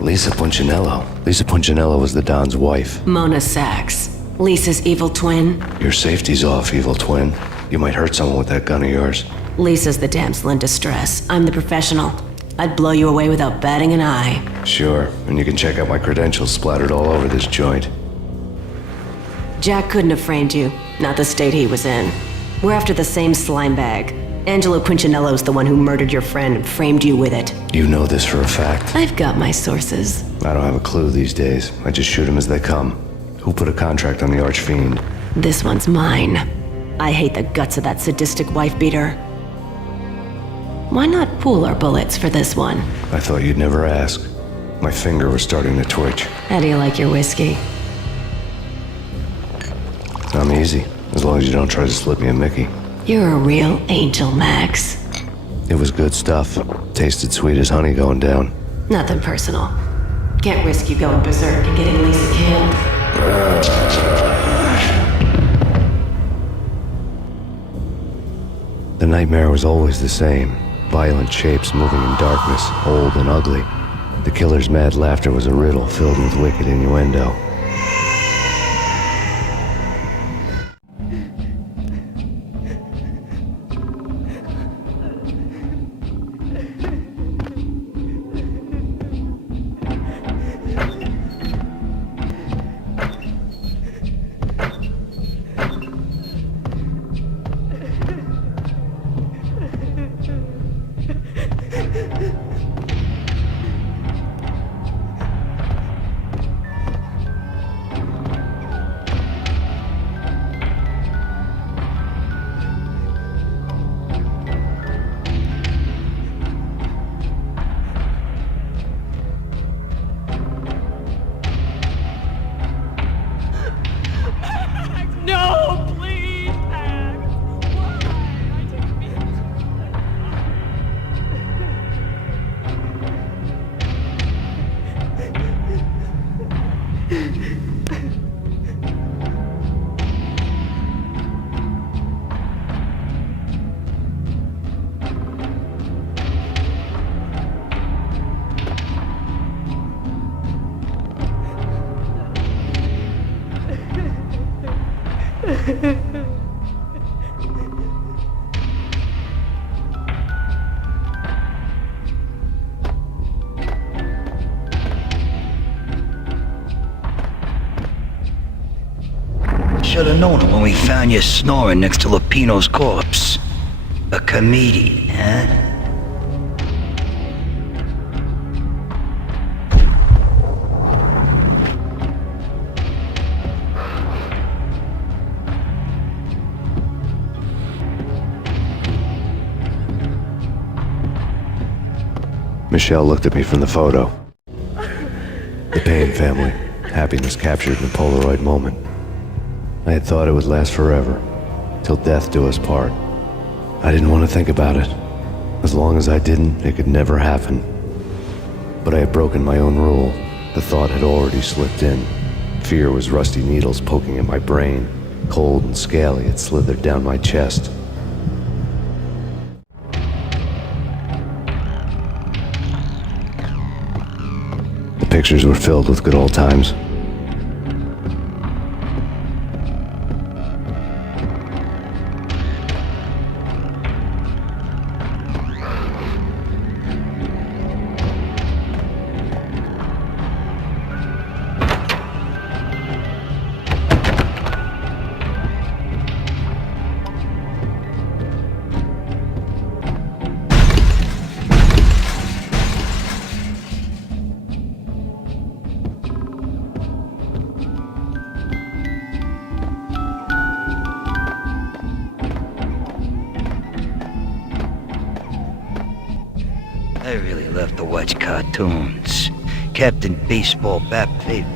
Lisa Punchinello. Lisa Punchinello was the Don's wife. Mona Sachs. Lisa's evil twin. Your safety's off, evil twin. You might hurt someone with that gun of yours. Lisa's the damsel in distress. I'm the professional. I'd blow you away without batting an eye. Sure, and you can check out my credentials splattered all over this joint. Jack couldn't have framed you. Not the state he was in. We're after the same slime bag. Angelo Punchinello's the one who murdered your friend and framed you with it. You know this for a fact. I've got my sources. I don't have a clue these days. I just shoot them as they come. Who put a contract on the Archfiend? This one's mine. I hate the guts of that sadistic wife-beater. Why not pool our bullets for this one? I thought you'd never ask. My finger was starting to twitch. How do you like your whiskey? I'm easy, as long as you don't try to slip me a Mickey. You're a real angel, Max. It was good stuff. Tasted sweet as honey going down. Nothing personal. Can't risk you going berserk and getting Lisa killed. The nightmare was always the same. Violent shapes moving in darkness, old and ugly. The killer's mad laughter was a riddle filled with wicked innuendo. No, please, Max. Why? I didn't mean Should've known it when we found you snoring next to Lupino's corpse. A comedian, huh? Michelle looked at me from the photo. The Payne family. Happiness captured in a Polaroid moment. I had thought it would last forever, till death do us part. I didn't want to think about it. As long as I didn't, it could never happen. But I had broken my own rule. The thought had already slipped in. Fear was rusty needles poking at my brain. Cold and scaly, it slithered down my chest. The pictures were filled with good old times. I really love to watch cartoons. Captain Baseball Bat favorite.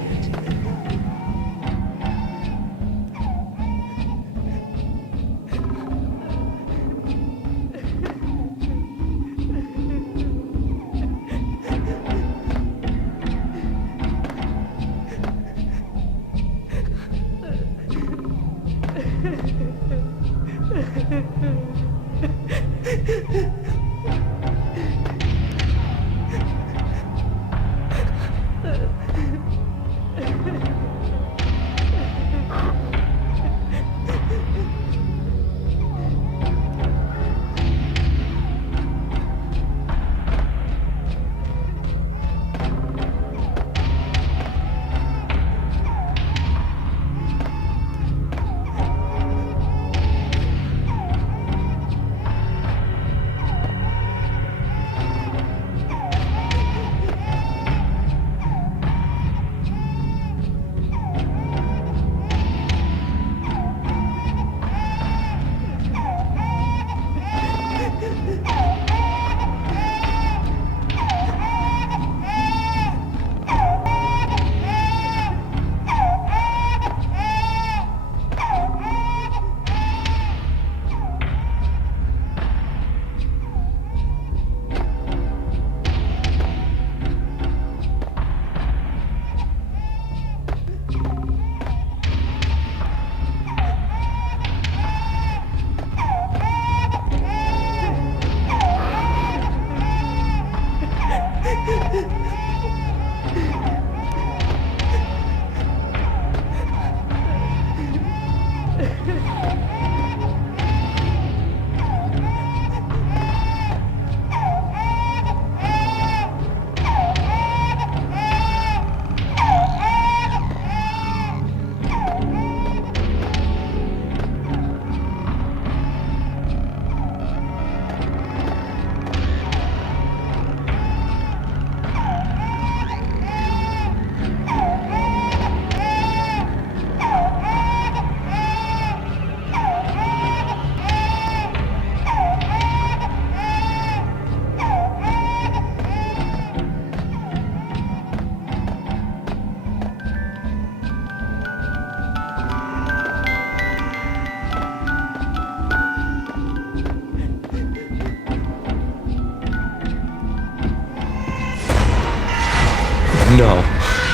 No.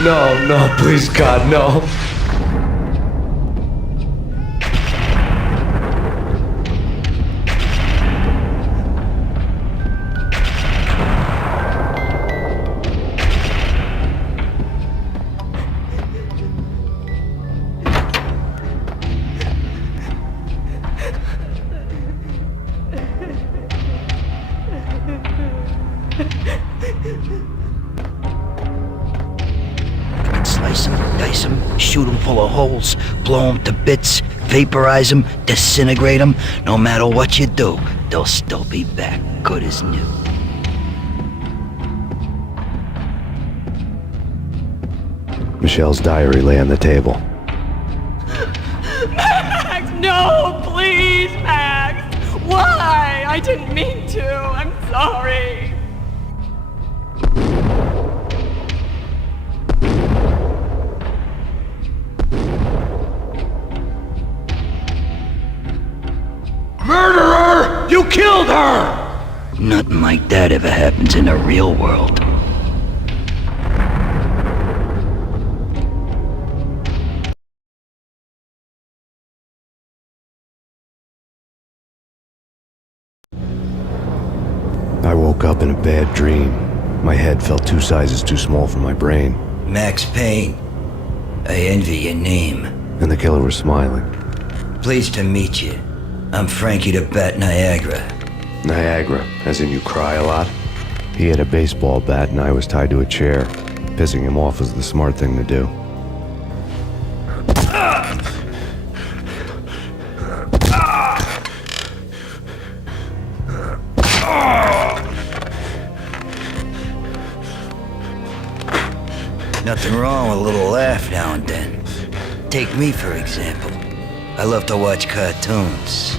No, no, please, God, no. Slice them, dice them, shoot them full of holes, blow them to bits, vaporize them, disintegrate them. No matter what you do, they'll still be back, good as new. Michelle's diary lay on the table. Max, no, please, Max. Why? I didn't mean to. I'm sorry. Murderer! You killed her! Nothing like that ever happens in the real world. I woke up in a bad dream. My head felt 2 sizes too small for my brain, Max Payne, I envy your name. and the killer was smiling. Pleased to meet you. I'm Frankie the Bat Niagara. Niagara, as in you cry a lot? He had a baseball bat and I was tied to a chair. Pissing him off was the smart thing to do. Nothing wrong with a little laugh now and then. Take me, for example. I love to watch cartoons.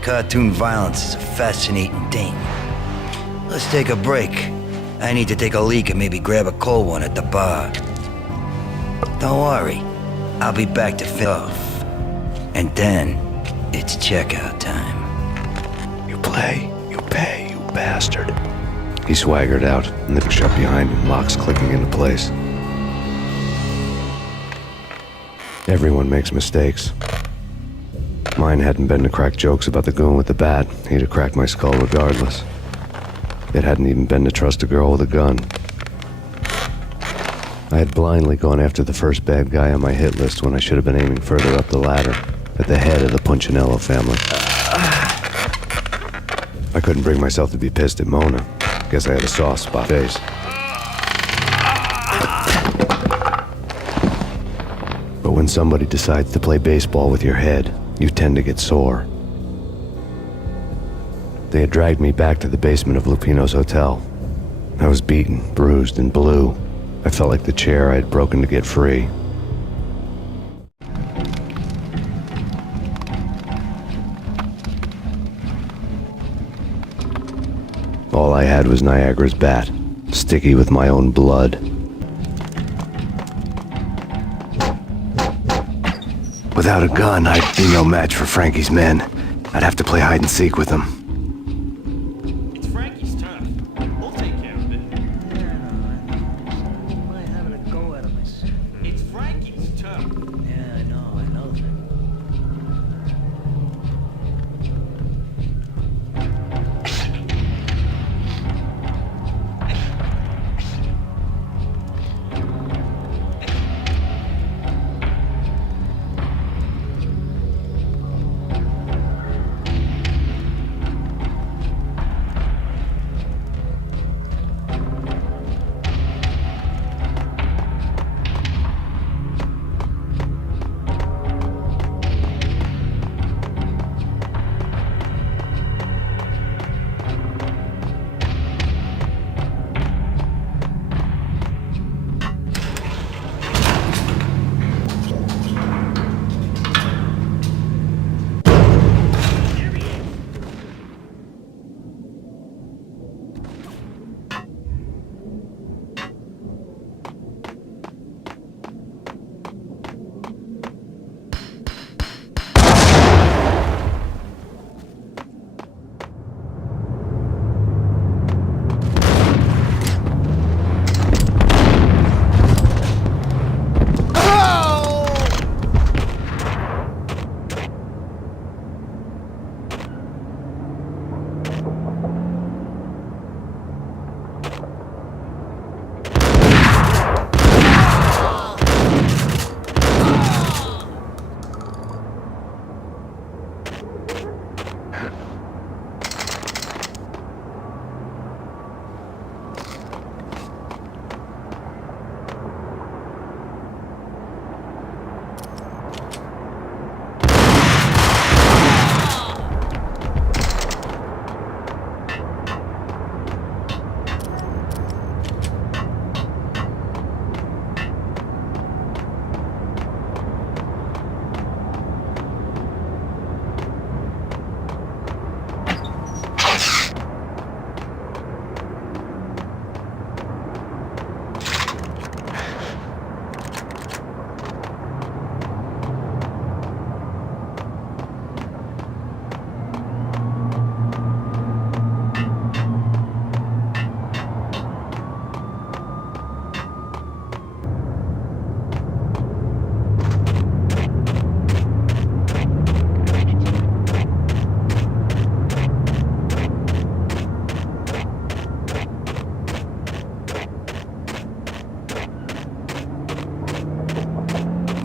Cartoon violence is a fascinating thing. Let's take a break. I need to take a leak and maybe grab a cold one at the bar. Don't worry. I'll be back to finish off. And then, it's checkout time. You play, you pay, you bastard. He swaggered out, and the door shut behind him, locks clicking into place. Everyone makes mistakes. Mine hadn't been to crack jokes about the goon with the bat. He'd have cracked my skull regardless. It hadn't even been to trust a girl with a gun. I had blindly gone after the first bad guy on my hit list when I should have been aiming further up the ladder, at the head of the Punchinello family. I couldn't bring myself to be pissed at Mona. Guess I had a soft spot face. But when somebody decides to play baseball with your head, you tend to get sore. They had dragged me back to the basement of Lupino's hotel. I was beaten, bruised, and blue. I felt like the chair I had broken to get free. All I had was Niagara's bat, sticky with my own blood. Without a gun, I'd be no match for Frankie's men. I'd have to play hide and seek with them. It's Frankie's turn. We'll take care of it. Am I having a go at him? It's Frankie's turn. Yeah, I know that.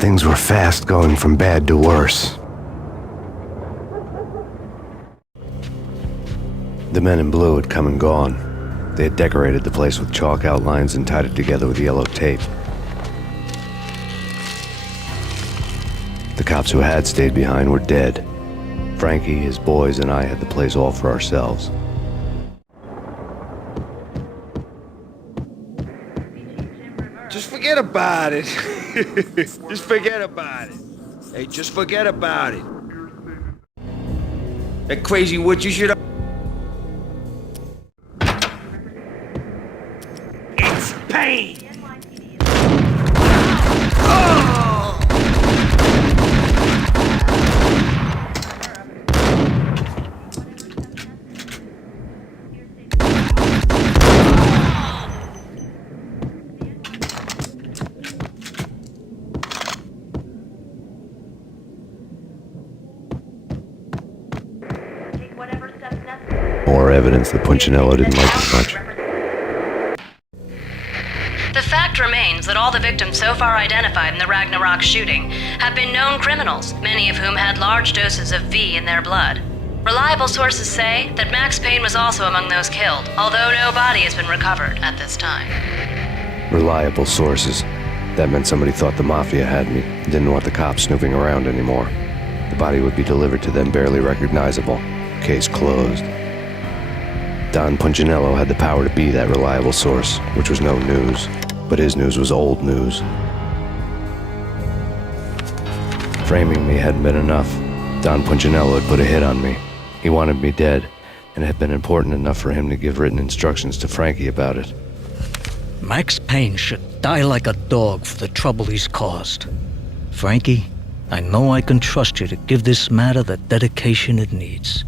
things were fast going from bad to worse. The men in blue had come and gone. They had decorated the place with chalk outlines and tied it together with yellow tape. The cops who had stayed behind were dead. Frankie, his boys, and I had the place all for ourselves. Just forget about it. Just forget about it. Hey, just forget about it. That crazy witch, you should have... It's Payne! More evidence that Punchinello didn't like us much. The fact remains that all the victims so far identified in the Ragnarok shooting have been known criminals, many of whom had large doses of V in their blood. Reliable sources say that Max Payne was also among those killed, although no body has been recovered at this time. Reliable sources. That meant somebody thought the Mafia had me, didn't want the cops snooping around anymore. The body would be delivered to them barely recognizable. Case closed. Don Punchinello had the power to be that reliable source, which was no news. But his news was old news. Framing me hadn't been enough. Don Punchinello had put a hit on me. He wanted me dead, and it had been important enough for him to give written instructions to Frankie about it. Max Payne should die like a dog for the trouble he's caused. Frankie, I know I can trust you to give this matter the dedication it needs.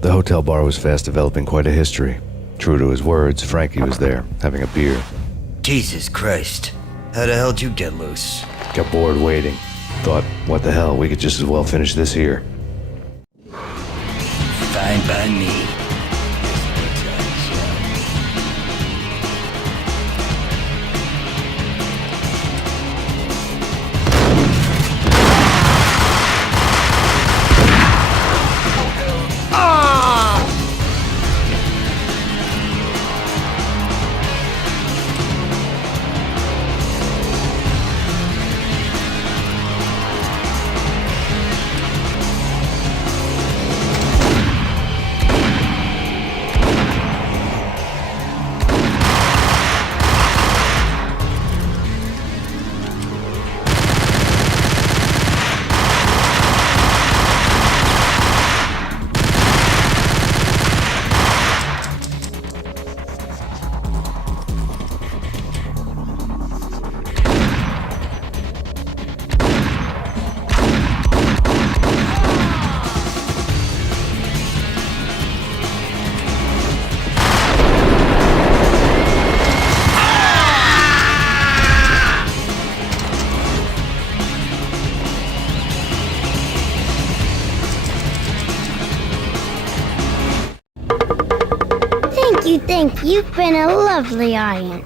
The hotel bar was fast developing quite a history. True to his words, Frankie was there, having a beer. Jesus Christ. How the hell did you get loose? Got bored waiting. Thought, what the hell, we could just as well finish this here. Fine by me. Thank you. You've been a lovely aunt.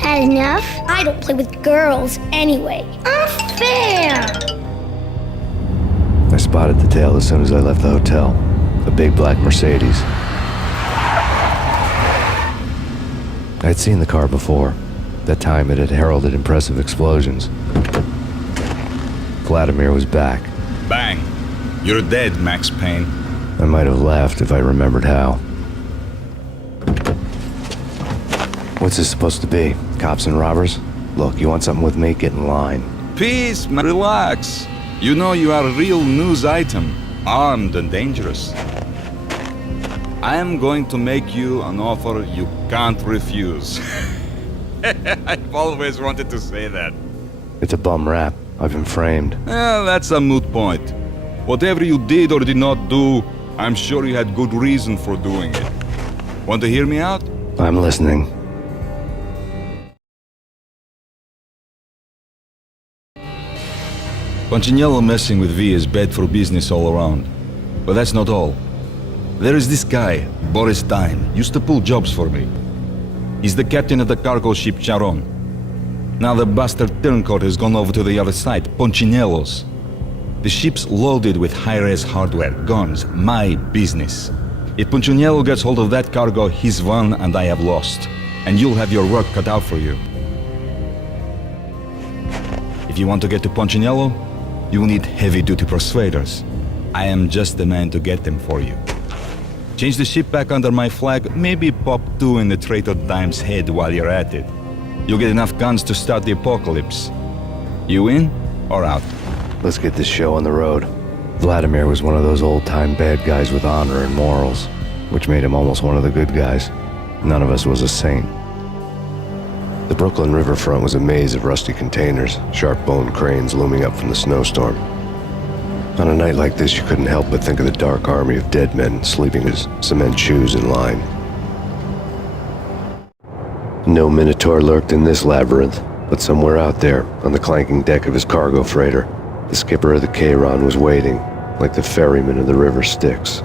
Had enough? I don't play with girls anyway. Unfair! I spotted the tail as soon as I left the hotel. A big black Mercedes. I'd seen the car before. That time it had heralded impressive explosions. Vladimir was back. Bang! You're dead, Max Payne. I might have laughed if I remembered how. What's this supposed to be? Cops and robbers? Look, you want something with me? Get in line. Peace, man. Relax. You know you are a real news item, armed and dangerous. I am going to make you an offer you can't refuse. I've always wanted to say that. It's a bum rap. I've been framed. That's a moot point. Whatever you did or did not do, I'm sure you had good reason for doing it. Want to hear me out? I'm listening. Punchinello messing with V is bad for business all around. But that's not all. There is this guy, Boris Dime, used to pull jobs for me. He's the captain of the cargo ship Charon. Now the bastard turncoat has gone over to the other side, Punchinello's. The ship's loaded with high-res hardware, guns, my business. If Punchinello gets hold of that cargo, he's won and I have lost. And you'll have your work cut out for you. If you want to get to Punchinello, you'll need heavy-duty persuaders. I am just the man to get them for you. Change the ship back under my flag, maybe pop 2 in the traitor Dime's head while you're at it. You'll get enough guns to start the apocalypse. You in or out? Let's get this show on the road. Vladimir was one of those old-time bad guys with honor and morals, which made him almost one of the good guys. None of us was a saint. The Brooklyn riverfront was a maze of rusty containers, sharp-boned cranes looming up from the snowstorm. On a night like this, you couldn't help but think of the dark army of dead men sleeping as cement shoes in line. No Minotaur lurked in this labyrinth, but somewhere out there, on the clanking deck of his cargo freighter, the skipper of the Chiron was waiting, like the ferryman of the river Styx.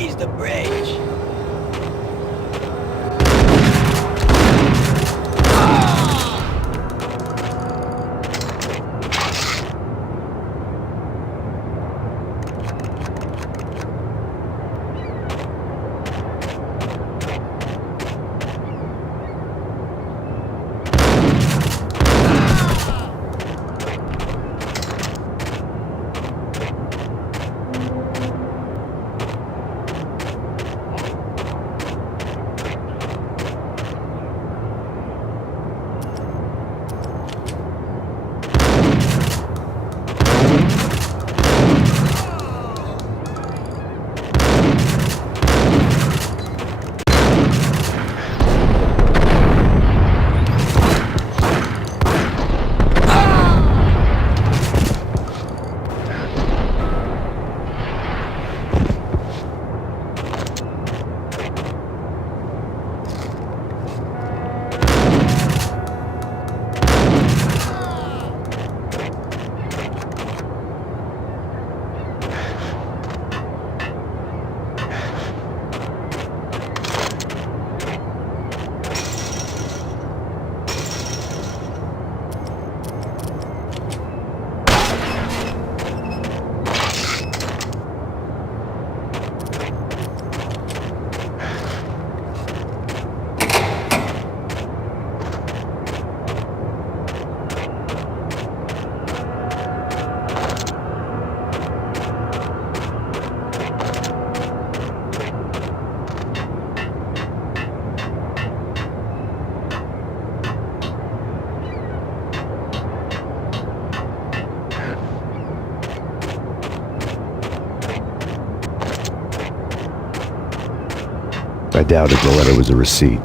raise the bridge. I doubted the letter was a receipt.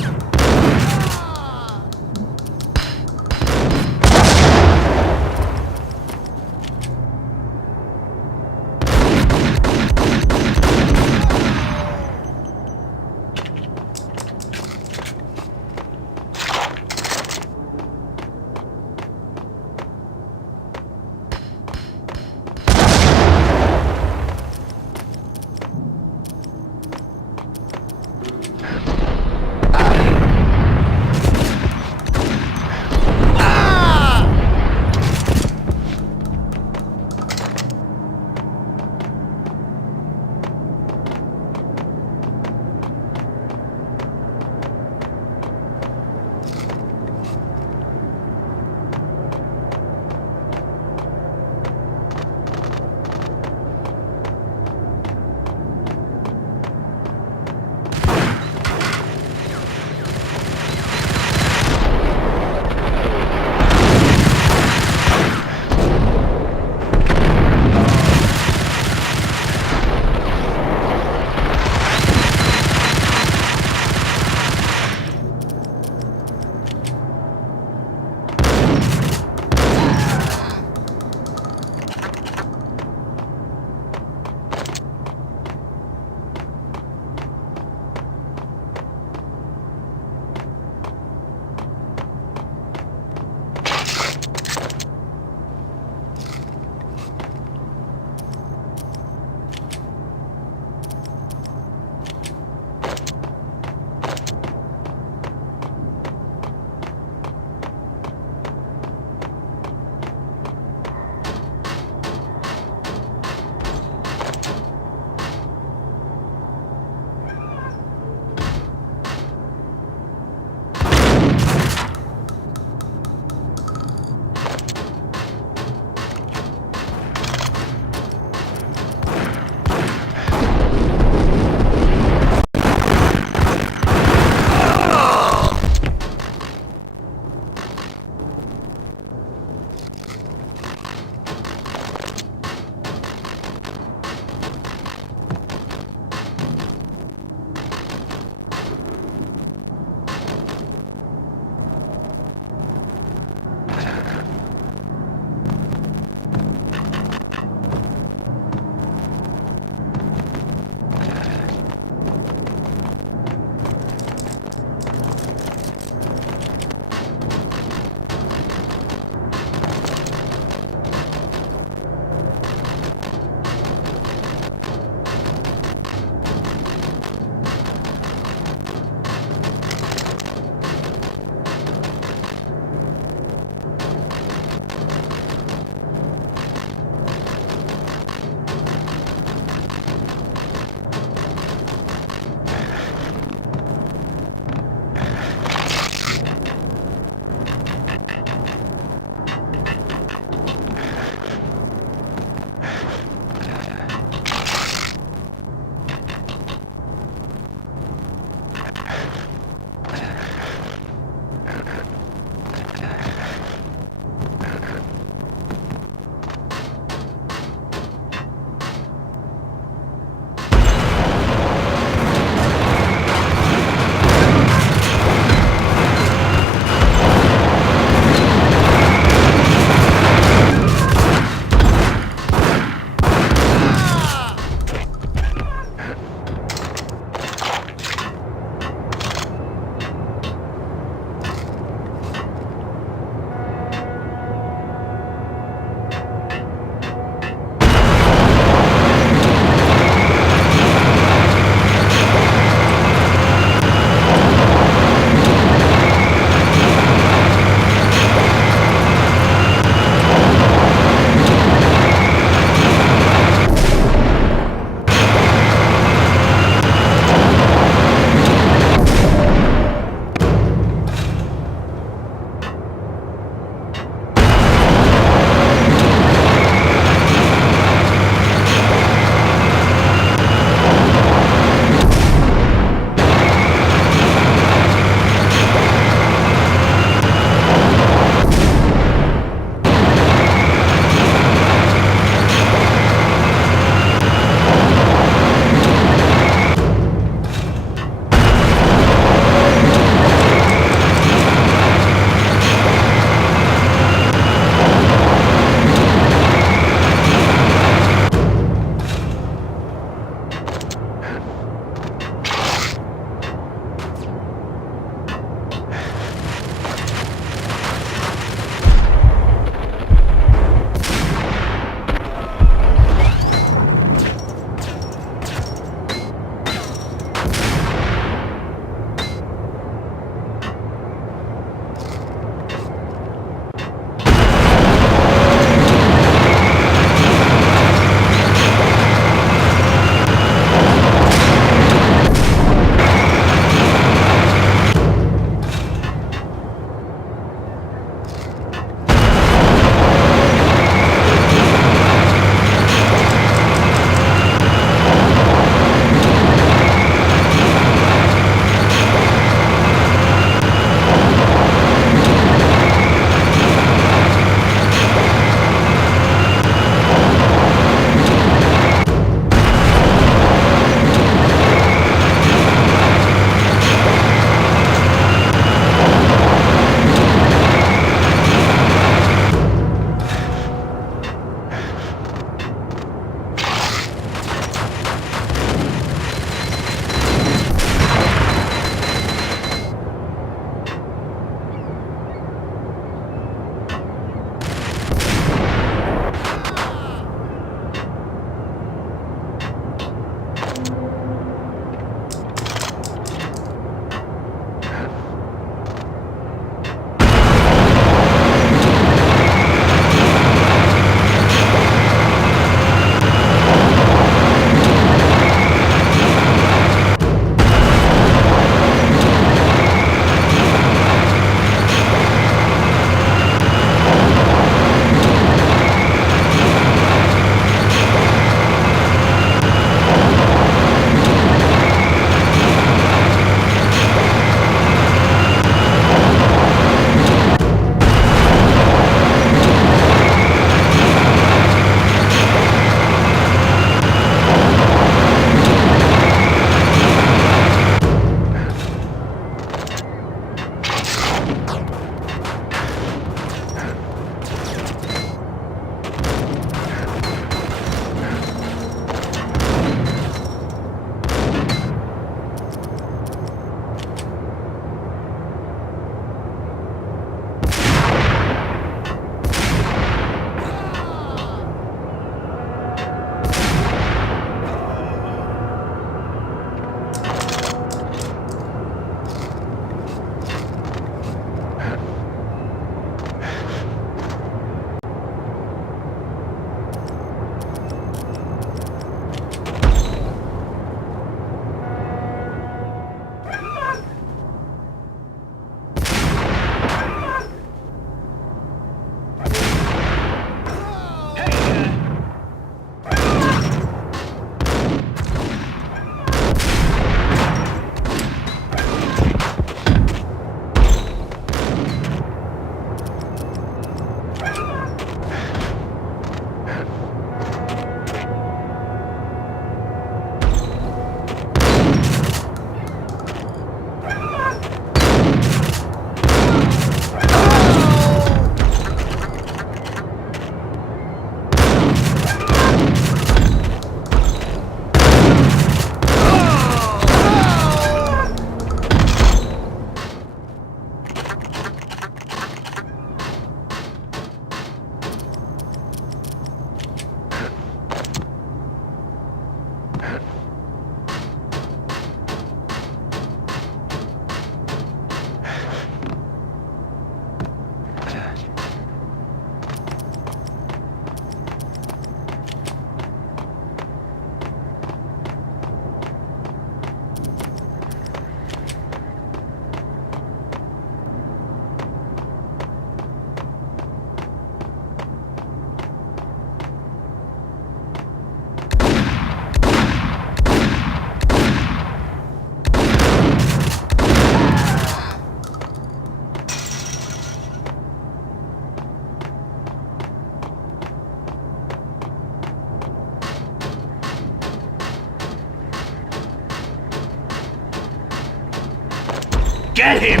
Get him!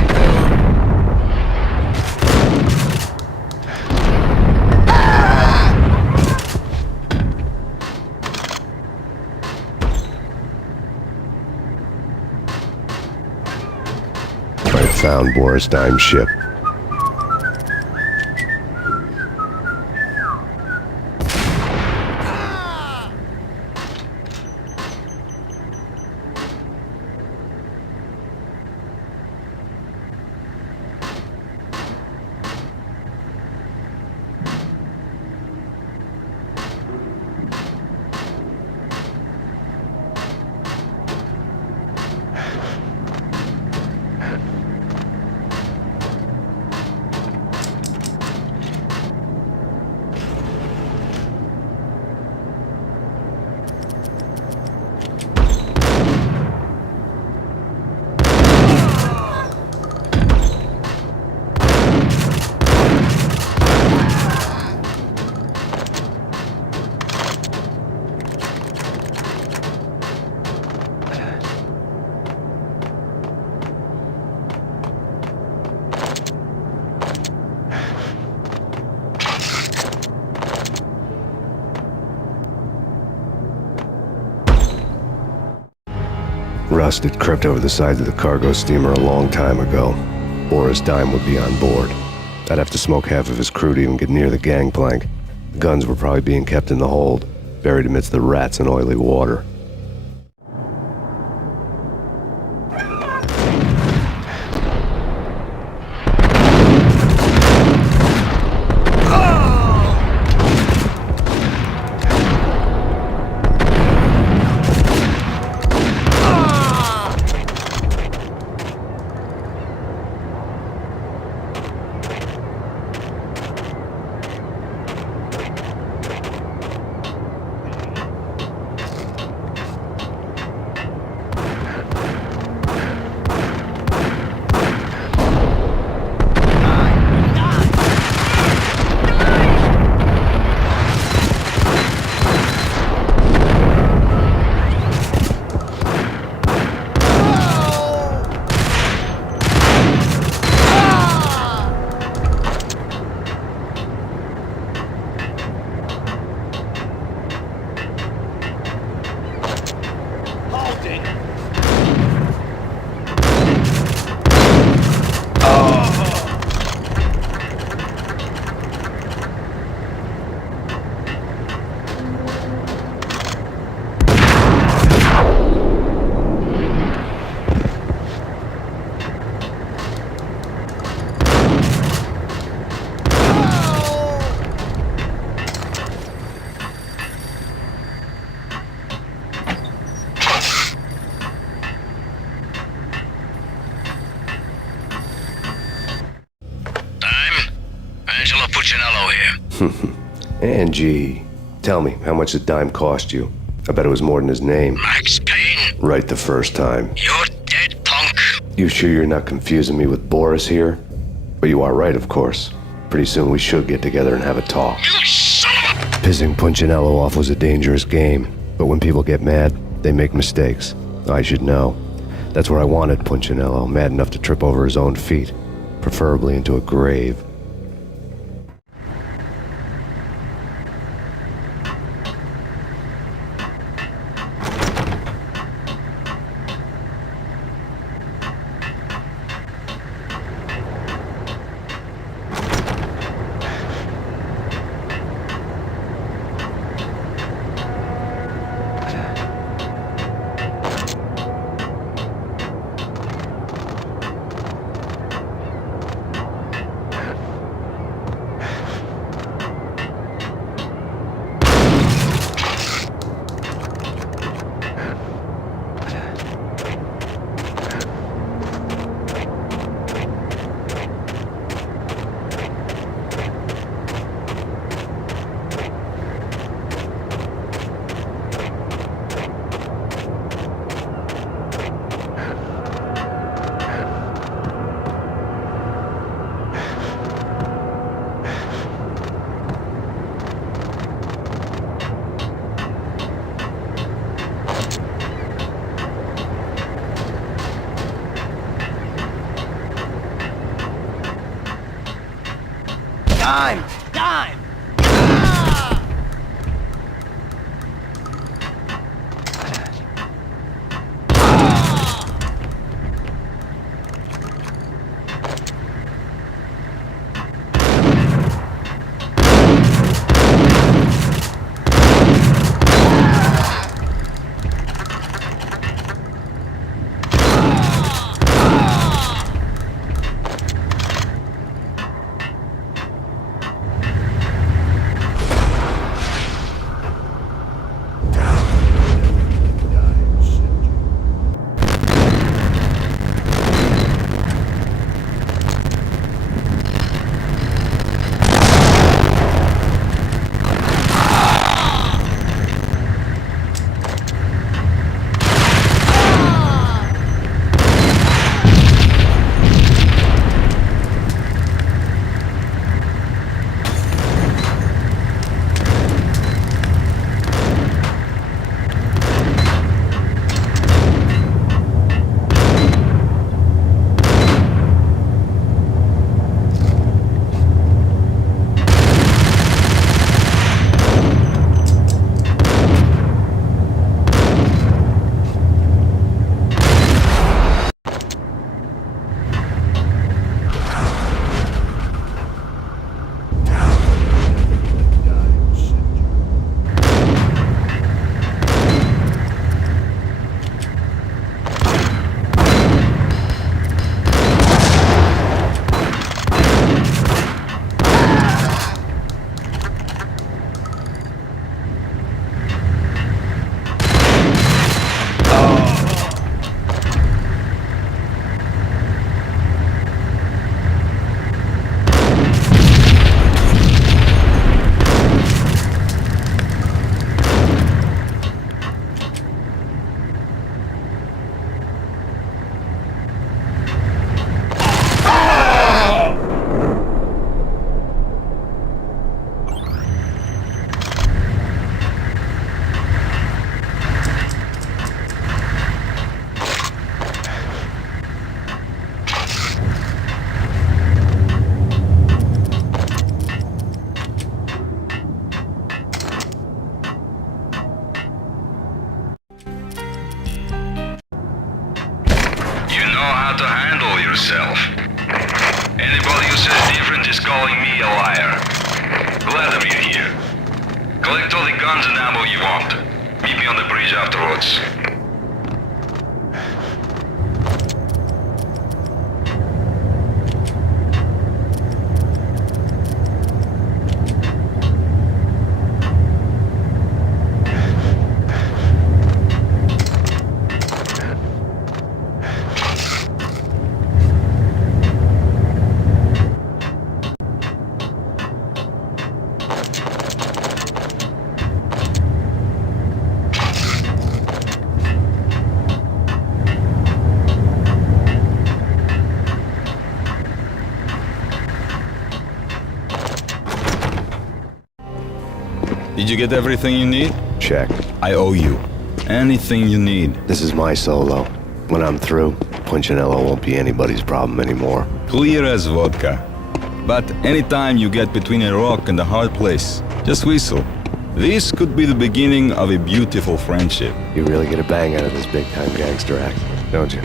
I found Boris Dime's ship. Rust had crept over the sides of the cargo steamer a long time ago. Boris Dime would be on board. I'd have to smoke half of his crew to even get near the gangplank. Guns were probably being kept in the hold, buried amidst the rats and oily water. Angie, tell me, how much did Dime cost you? I bet it was more than his name. Max Payne, Right the first time. you're dead, punk. You sure you're not confusing me with Boris here? But you are right, of course. Pretty soon we should get together and have a talk. You son of a... Pissing Punchinello off was a dangerous game, but when people get mad, they make mistakes. I should know. That's where I wanted Punchinello, mad enough to trip over his own feet, preferably into a grave. how to handle yourself. Anybody who says different is calling me a liar. Vladimir here. Collect all the guns and ammo you want. Meet me on the bridge afterwards. Did you get everything you need? Check. I owe you. Anything you need. This is my solo. When I'm through, Punchinello won't be anybody's problem anymore. Clear as vodka. But anytime you get between a rock and a hard place, just whistle. This could be the beginning of a beautiful friendship. You really get a bang out of this big-time gangster act, don't you?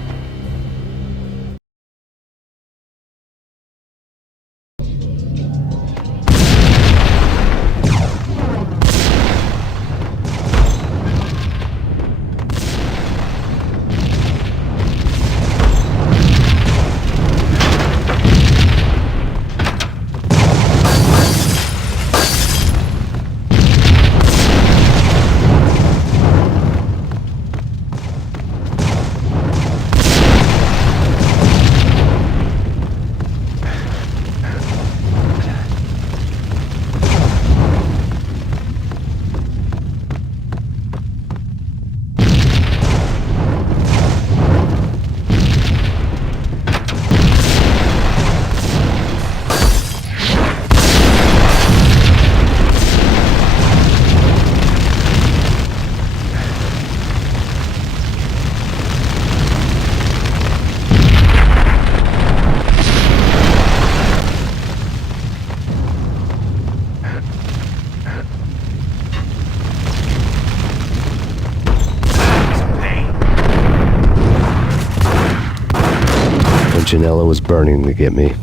Punchinello was burning to get me.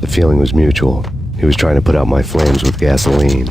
The feeling was mutual. He was trying to put out my flames with gasoline.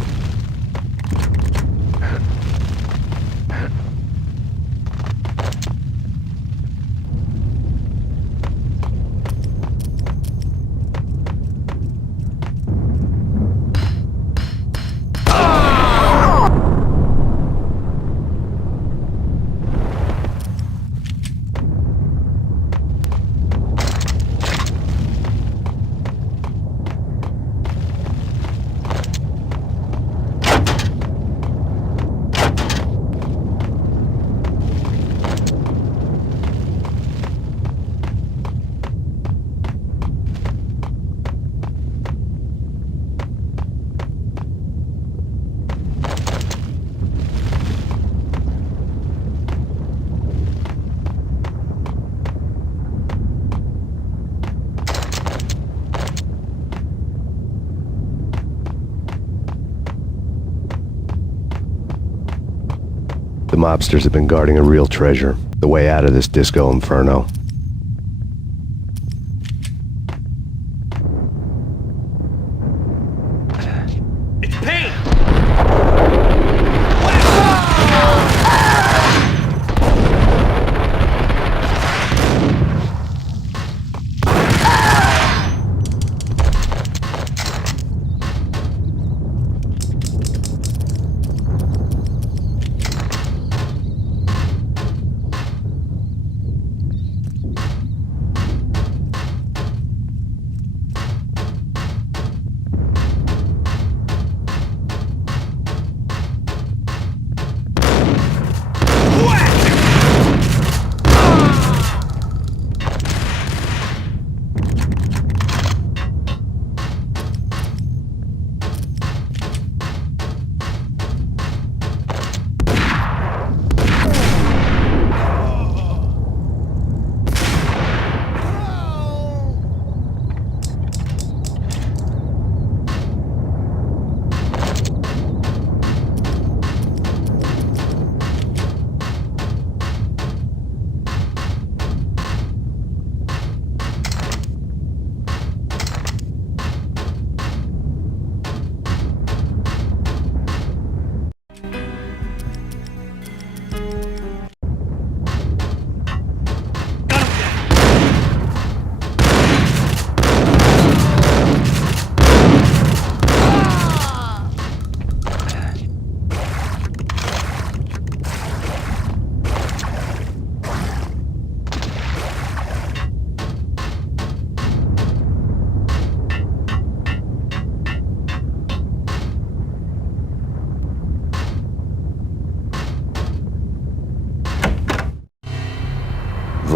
The mobsters have been guarding a real treasure, the way out of this disco inferno. It's Payne!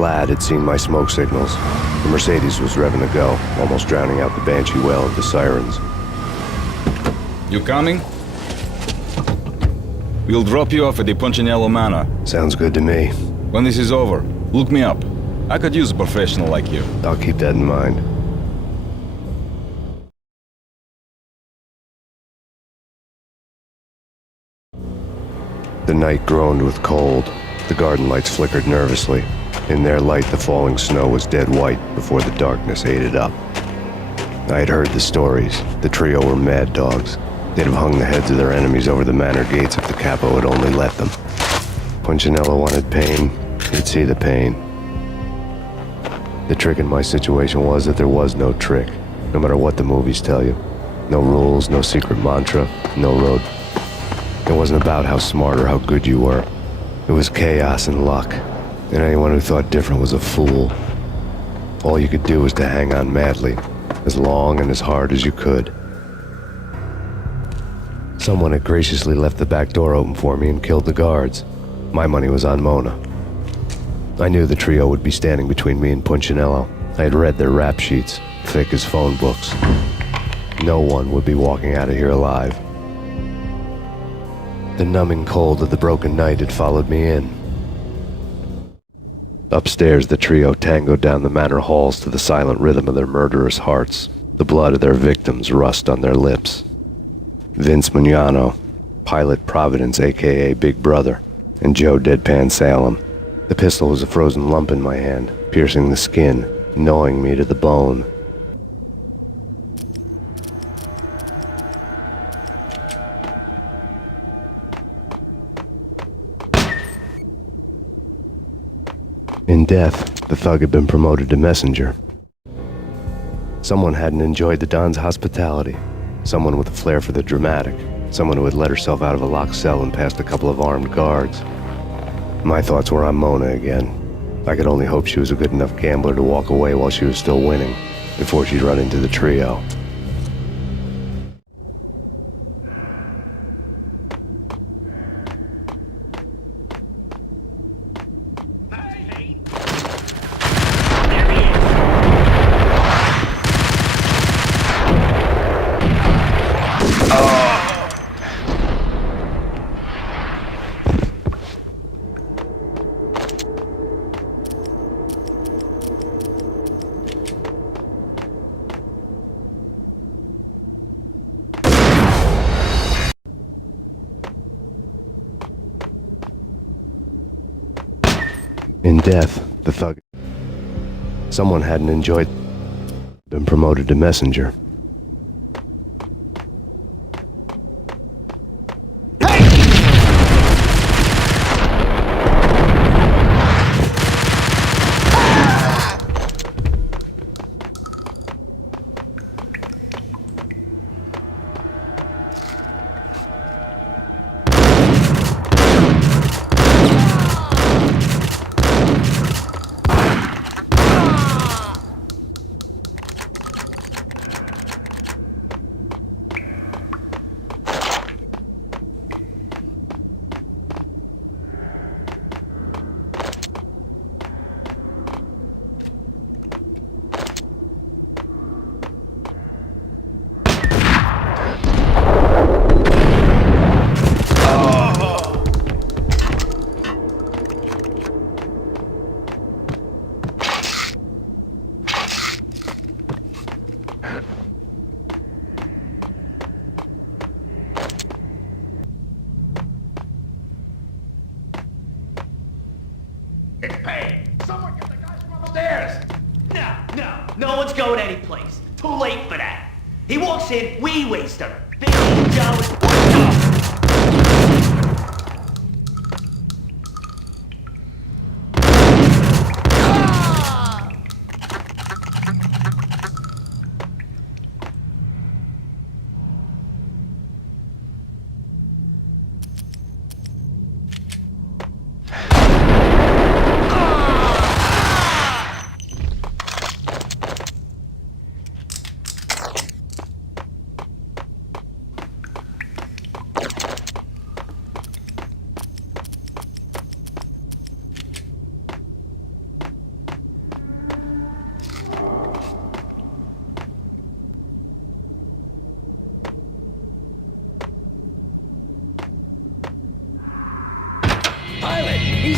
lad had seen my smoke signals. The Mercedes was revving to go, almost drowning out the banshee wail of the sirens. You coming? We'll drop you off at the Punchinello Manor. Sounds good to me. When this is over, look me up. I could use a professional like you. I'll keep that in mind. The night groaned with cold. The garden lights flickered nervously. In their light, the falling snow was dead white before the darkness ate it up. I had heard the stories. The trio were mad dogs. They'd have hung the heads of their enemies over the manor gates if the capo had only let them. Punchinello wanted Payne. He'd see the pain. The trick in my situation was that there was no trick, no matter what the movies tell you. No rules, no secret mantra, no road. It wasn't about how smart or how good you were. It was chaos and luck, and anyone who thought different was a fool. All you could do was to hang on madly, as long and as hard as you could. Someone had graciously left the back door open for me and killed the guards. My money was on Mona. I knew the trio would be standing between me and Punchinello. I had read their rap sheets, thick as phone books. No one would be walking out of here alive. The numbing cold of the broken night had followed me in. Upstairs, the trio tangoed down the manor halls to the silent rhythm of their murderous hearts, the blood of their victims rust on their lips. Vince Mugnano, Pilot Providence, a.k.a. Big Brother, and Joe Deadpan Salem. The pistol was a frozen lump in my hand, piercing the skin, gnawing me to the bone. In death, the thug had been promoted to messenger. Someone hadn't enjoyed the Don's hospitality. Someone with a flair for the dramatic. Someone who had let herself out of a locked cell and past a couple of armed guards. My thoughts were on Mona again. I could only hope she was a good enough gambler to walk away while she was still winning, before she'd run into the trio. In death, the thug... Someone hadn't enjoyed... been promoted to messenger. It's Payne! Someone get the guys from upstairs! No one's going anyplace. Too late for that. He walks in, we waste him. Big old Joe is...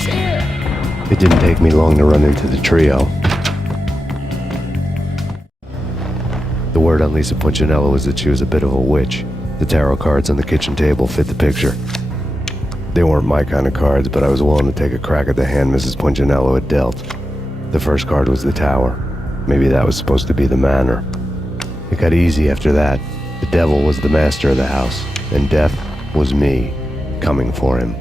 It didn't take me long to run into the trio. The word on Lisa Punchinello was that she was a bit of a witch. The tarot cards on the kitchen table fit the picture. They weren't my kind of cards, but I was willing to take a crack at the hand Mrs. Punchinello had dealt. The first card was the Tower. Maybe that was supposed to be the manor. It got easy after that. The devil was the master of the house, and death was me, coming for him.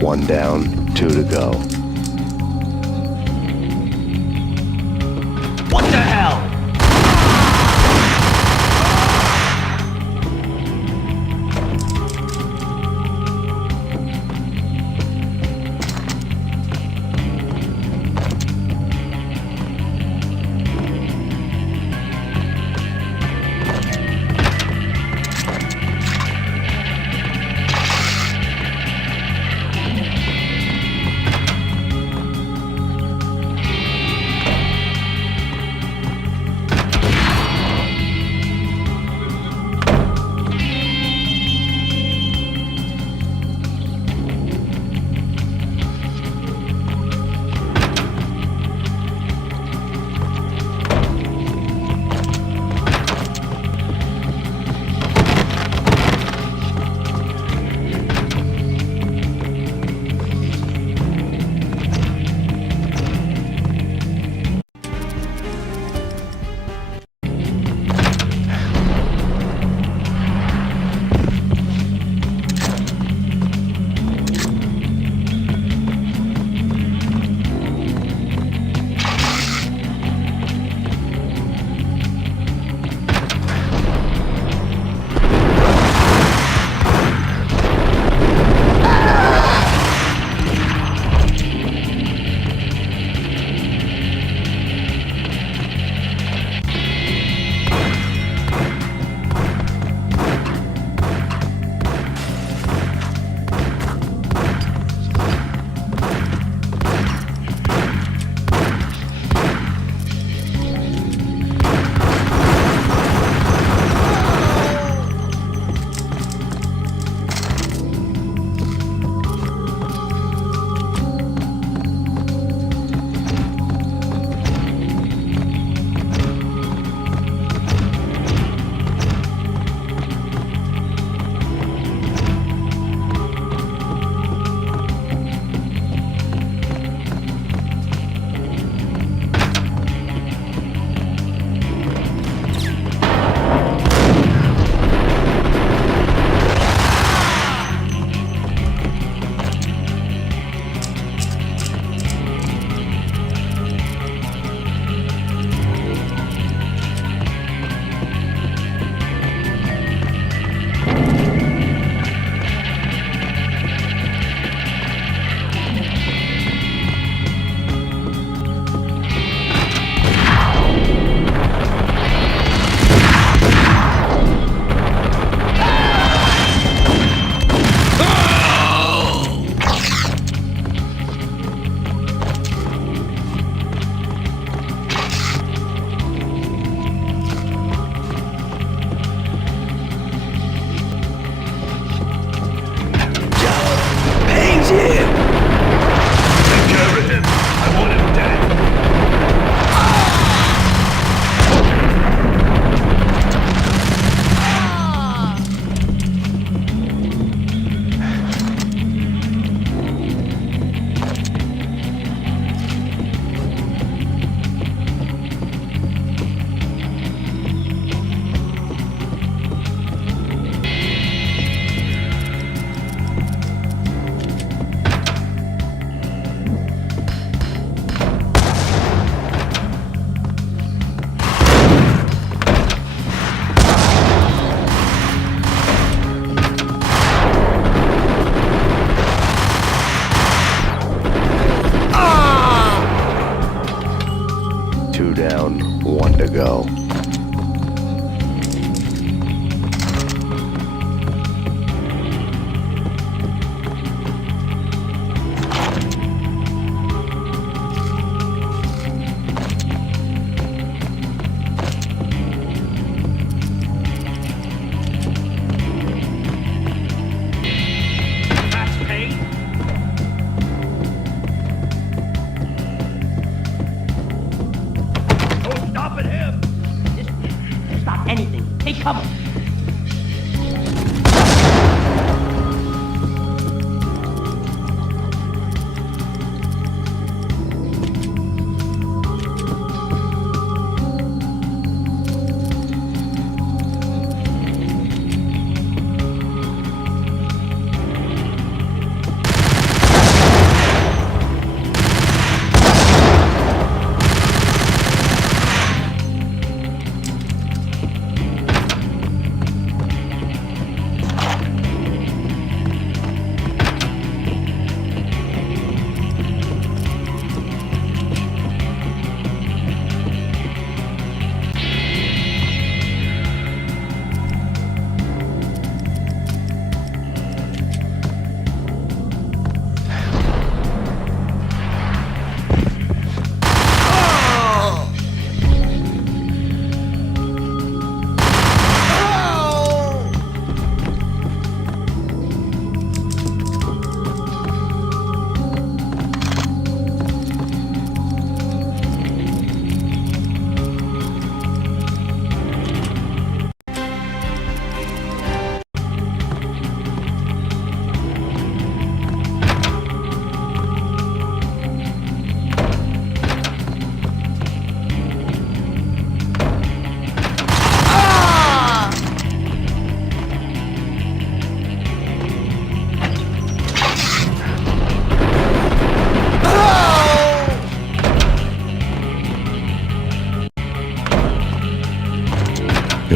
One down, 2 to go. What the hell?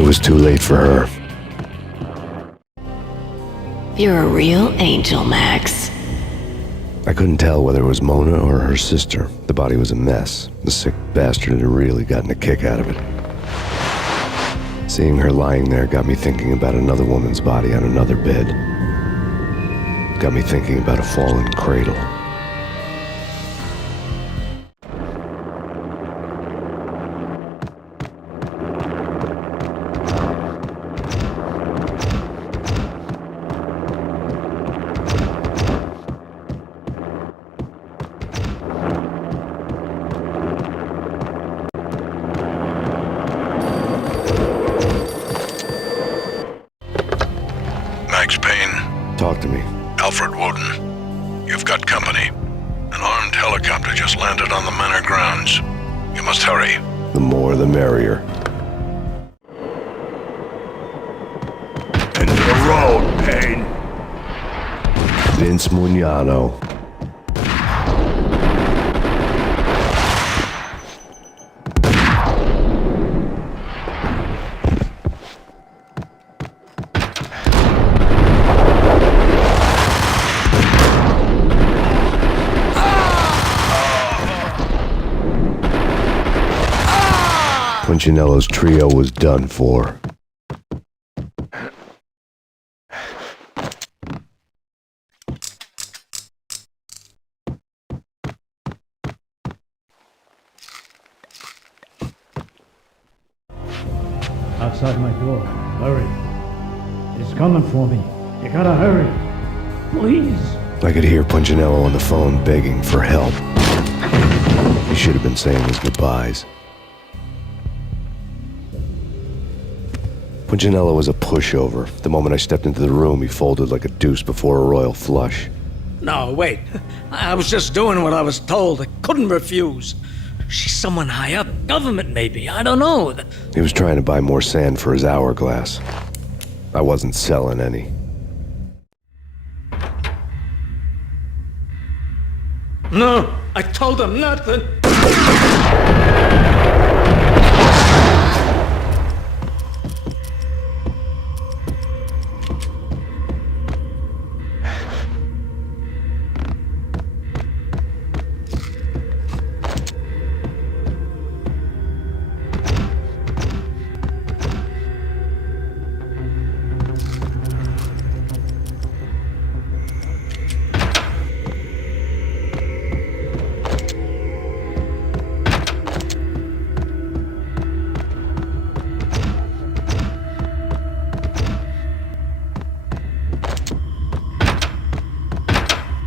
was too late for her. You're a real angel, Max. I couldn't tell whether it was Mona or her sister. The body was a mess. The sick bastard had really gotten a kick out of it. Seeing her lying there got me thinking about another woman's body on another bed. Got me thinking about a fallen cradle. Max Payne. Talk to me. Alfred Woden. You've got company. An armed helicopter just landed on the manor grounds. You must hurry. The more the merrier. End of the road, Payne. Vince Mugnano. Punchinello's trio was done for. Outside my door. Hurry. He's coming for me. You gotta hurry. Please. I could hear Punchinello on the phone begging for help. He should have been saying his goodbyes. Punchinello was a pushover. The moment I stepped into the room, he folded like a deuce before a royal flush. No, wait. I was just doing what I was told. I couldn't refuse. She's someone high up. Government, maybe. I don't know. He was trying to buy more sand for his hourglass. I wasn't selling any. No, I told him nothing.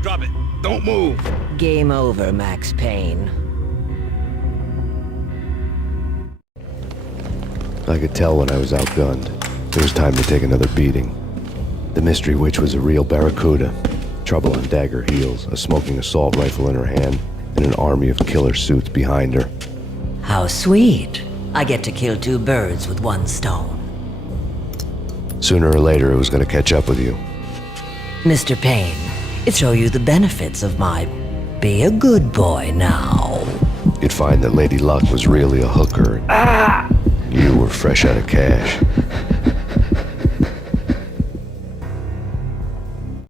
Drop it. Don't move. Game over, Max Payne. I could tell when I was outgunned. It was time to take another beating. The mystery witch was a real barracuda. Trouble on dagger heels, a smoking assault rifle in her hand, and an army of killer suits behind her. How sweet. I get to kill two birds with one stone. Sooner or later, it was going to catch up with you. Mr. Payne, it show you the benefits of my be a good boy now. You'd find that Lady Luck was really a hooker. You were fresh out of cash.